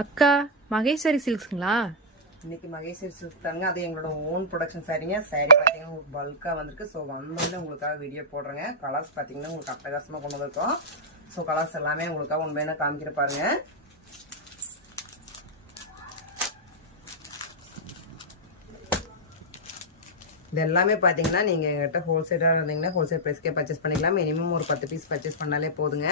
அக்கா மகேஸ்வரி சில்க்ஸுங்களா? இன்னைக்கு மகேஸ்வரி சில்க்ஸ் தாங்க. அது எங்களோட ஓன் ப்ரொடக்ஷன் சாரீங்க. சாரீ பார்த்தீங்கன்னா உங்களுக்கு பல்காக வந்திருக்கு. ஸோ வந்தோடனே உங்களுக்காக வீடியோ போடுறேங்க. கலர்ஸ் பார்த்தீங்கன்னா உங்களுக்கு அட்டகாசமாக கொண்டு வந்திருக்கோம். ஸோ கலர்ஸ் எல்லாமே உங்களுக்காக உண்மையான காமிக்கிற பாருங்க. இது எல்லாமே பார்த்தீங்கன்னா நீங்கள் எங்கிட்ட ஹோல்சேலாக இருந்தீங்கன்னா ஹோல்சேல் ப்ரைஸ்க்கே பர்ச்சேஸ் பண்ணிக்கலாம். மினிமம் ஒரு 10 பீஸ் பர்ச்சேஸ் பண்ணாலே போதுங்க.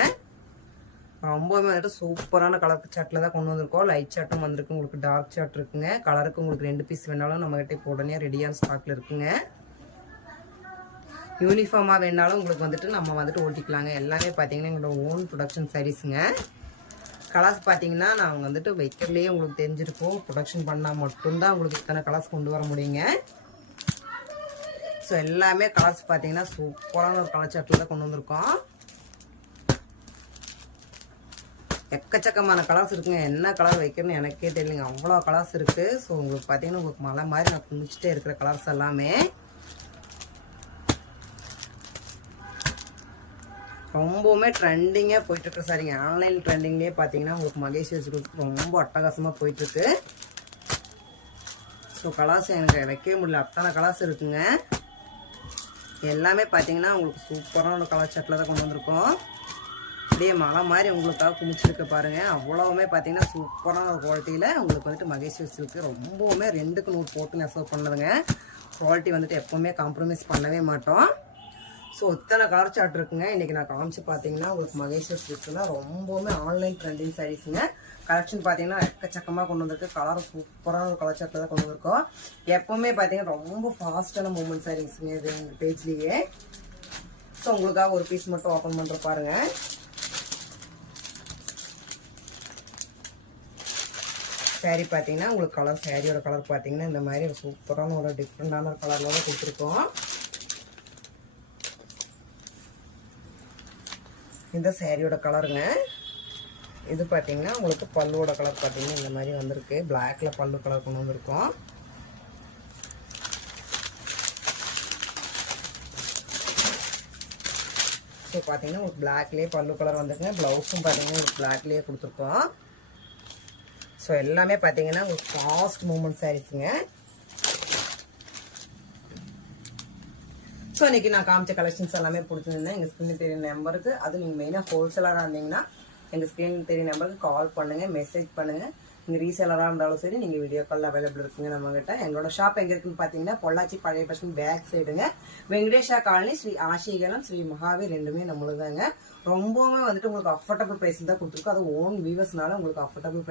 ரொம்பவுமே வந்துட்டு சூப்பரான கலர் சார்ட்டில் தான் கொண்டு வந்திருக்கோம். லைட் சார்ட்டும் வந்திருக்கு, உங்களுக்கு டார்க் சார்ட் இருக்குங்க. கலருக்கு உங்களுக்கு 2 பீஸ் வேணாலும் நம்மகிட்ட இப்போ உடனே ரெடியான ஸ்டாக்ல இருக்குங்க. யூனிஃபார்மாக வேணாலும் உங்களுக்கு வந்துட்டு நம்ம வந்துட்டு ஓட்டிக்கலாங்க. எல்லாமே பார்த்தீங்கன்னா எங்களோட ஓன் ப்ரொடக்ஷன் சாரீஸுங்க. கலர்ஸ் பார்த்தீங்கன்னா நாங்கள் வந்துட்டு வைக்கிறதுலேயே உங்களுக்கு தெரிஞ்சிருக்கோம். ப்ரொடக்ஷன் பண்ணால் மட்டும்தான் உங்களுக்கு இத்தனை கலர்ஸ் கொண்டு வர முடியுங்க. ஸோ எல்லாமே கலர்ஸ் பார்த்தீங்கன்னா சூப்பரான ஒரு கலர் சார்ட்டில் தான் கொண்டு வந்திருக்கோம். எக்கச்சக்கமான கலர்ஸ் இருக்குங்க. என்ன கலர் வைக்கணும்னு எனக்கே தெரியலைங்க, அவ்வளோ கலர்ஸ் இருக்குது. ஸோ உங்களுக்கு பார்த்தீங்கன்னா உங்களுக்கு மழை மாதிரி நான் குளிச்சுட்டே இருக்கிற கலர்ஸ் எல்லாமே ரொம்பவுமே ட்ரெண்டிங்காக போயிட்டுருக்கு. சரிங்க, ஆன்லைன் ட்ரெண்டிங்லேயே பார்த்தீங்கன்னா உங்களுக்கு மகேஸ்வரி ரொம்ப அட்டகாசமாக போயிட்டுருக்கு. ஸோ கலர்ஸ் எனக்கு வைக்கவே முடியல, அத்தனை கலர்ஸ் இருக்குங்க. எல்லாமே பார்த்தீங்கன்னா உங்களுக்கு சூப்பரான ஒரு கலர் சார்ட்டில் தான் கொண்டு வந்திருக்கோம். அப்படியே மழை மாதிரி உங்களுக்காக குமிச்சிருக்க பாருங்கள். அவ்வளோவுமே பார்த்தீங்கன்னா சூப்பரான ஒரு குவாலிட்டியில் உங்களுக்கு வந்துட்டு மகேஸ்வரி சில்க்கு ரொம்பவுமே 2க்கு 100 போட்டு நெசவு பண்ணதுங்க. குவாலிட்டி வந்துட்டு எப்போவுமே காம்ப்ரமைஸ் பண்ணவே மாட்டோம். ஸோ இத்தனை கலர் சார்ட் இருக்குங்க. இன்றைக்கி நான் காமிச்சு பார்த்தீங்கன்னா உங்களுக்கு மகேஸ்வரி சில்க்குனா ரொம்பவுமே ஆன்லைன் ட்ரெண்டிங் சாரீஸுங்க. கலெக்ஷன் பார்த்தீங்கன்னா எக்கச்சக்கமாக கொண்டு வந்திருக்கு. கலர் சூப்பரான ஒரு கலர் சார்ட்டில் தான் கொண்டு வந்திருக்கோம். எப்போவுமே பார்த்தீங்கன்னா ரொம்ப ஃபாஸ்ட்டான மூமெண்ட் சாரீஸுங்க இது எங்கள் பேஜ்லேயே. ஸோ உங்களுக்காக ஒரு பீஸ் மட்டும் ஓப்பன் பண்ணுற பாருங்கள். சாரீ பார்த்தீங்கன்னா உங்களுக்கு கலர், சாரியோட கலர் பார்த்தீங்கன்னா இந்த மாதிரி சூப்பரான ஒரு டிஃப்ரெண்டான ஒரு கலரில் தான் கொடுத்துருக்கோம். இந்த சாரியோட கலருங்க. இது பார்த்தீங்கன்னா உங்களுக்கு பல்லுவோட கலர் பார்த்தீங்கன்னா இந்த மாதிரி வந்திருக்கு. பிளாக்ல பல்லு கலர் கொண்டு வந்திருக்கோம். ஸோ பார்த்தீங்கன்னா உங்களுக்கு பிளாக்லேயே பல்லு கலர் வந்துருக்குங்க. ப்ளவுஸும் பார்த்தீங்கன்னா உங்களுக்கு பிளாக்லேயே கொடுத்துருக்கோம். ஸோ எல்லாமே பார்த்தீங்கன்னா உங்களுக்கு ஃபாஸ்ட் மூமெண்ட் சாரீஸுங்க. ஸோ இன்றைக்கி நான் காமிச்ச கலெக்ஷன்ஸ் எல்லாமே பிடிச்சிருந்தேன். எங்கள் ஸ்க்ரீன் தெரிய நம்பருக்கு, அது நீங்கள் மெயினாக ஹோல்சேலராக இருந்தீங்கன்னா எங்கள் ஸ்க்ரீன் தெரிய நம்பருக்கு கால் பண்ணுங்கள், மெசேஜ் பண்ணுங்கள். நீங்கள் ரீசேலராக இருந்தாலும் சரி, நீங்கள் வீடியோ கால் அவைலபிள் இருக்குங்க நம்மகிட்ட. எங்களோட ஷாப் எங்கே இருக்குன்னு பார்த்தீங்கன்னா பொள்ளாச்சி பழைய bus back சைடுங்க, Venkatesha colony, Sri ஆஷிகலம், Sri Mahavir ரெண்டுமே நம்மளுதாங்க. ரொம்பவுமே வந்துட்டு உங்களுக்கு அஃபோர்டபுள் ப்ரைஸ் தான் கொடுத்துருக்கோம். அது ஓன் வீவர்ஸ்னால உங்களுக்கு அஃபோர்டபுள் ப்ரைஸ்